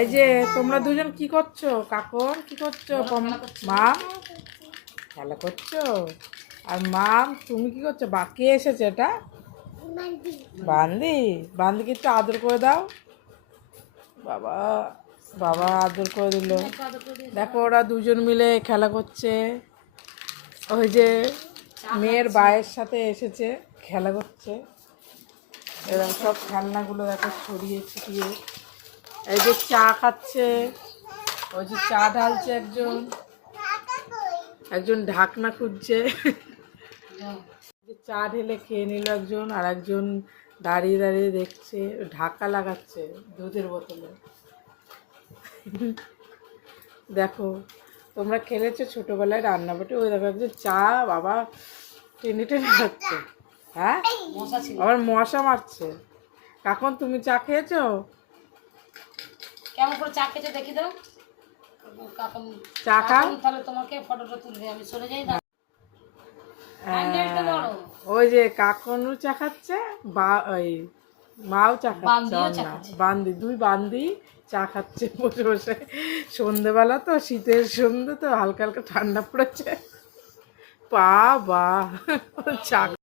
এই যে তোমরা দুজন কি করছো? কাকন কি করছো? মা খেলা করছো? আর মা তুমি কি করছো? বাকি এসেছে এটা বান্দি। বান্দিকে একটু আদর করে দাও। বাবা বাবা আদর করে দিল। দেখো ওরা দুজন মিলে খেলা করছে। ওই যে মেয়ের ভাইয়ের সাথে এসেছে, খেলা করছে। এরকম সব খেলনাগুলো দেখো ছড়িয়ে ছিটিয়ে। এই যে চা খাচ্ছে, ওই যে চা ঢালছে একজন, একজন ঢাকনা খুঁজছে। চা ঢেলে খেয়ে নিল একজন, আর একজন দাঁড়িয়ে দাঁড়িয়ে দেখছে, ঢাকা লাগাচ্ছে দুধের বোতলে। দেখো তোমরা খেলেছো ছোটবেলায় রান্নাবাটি, ওই দেখো একজন চা বাবা টেনে টেনে খাচ্ছে। হ্যাঁ আবার মশা মারছে। কখন তুমি চা খেয়েছো? কেমন করে চা খেতে দেখি দাও। চা খাও তাহলে তোমাকে ফটোটা তুলবে, আমি চলে যাই না। ওই যে কাকনু চা খাচ্ছে, বা ওই মাও চা খাচ্ছে, বান্দি দুই বান্দি চা খাচ্ছে বসে বসে। সন্ধেবেলা তো, শীতের সন্ধে তো, হালকা হালকা ঠান্ডা পড়েছে। বা চা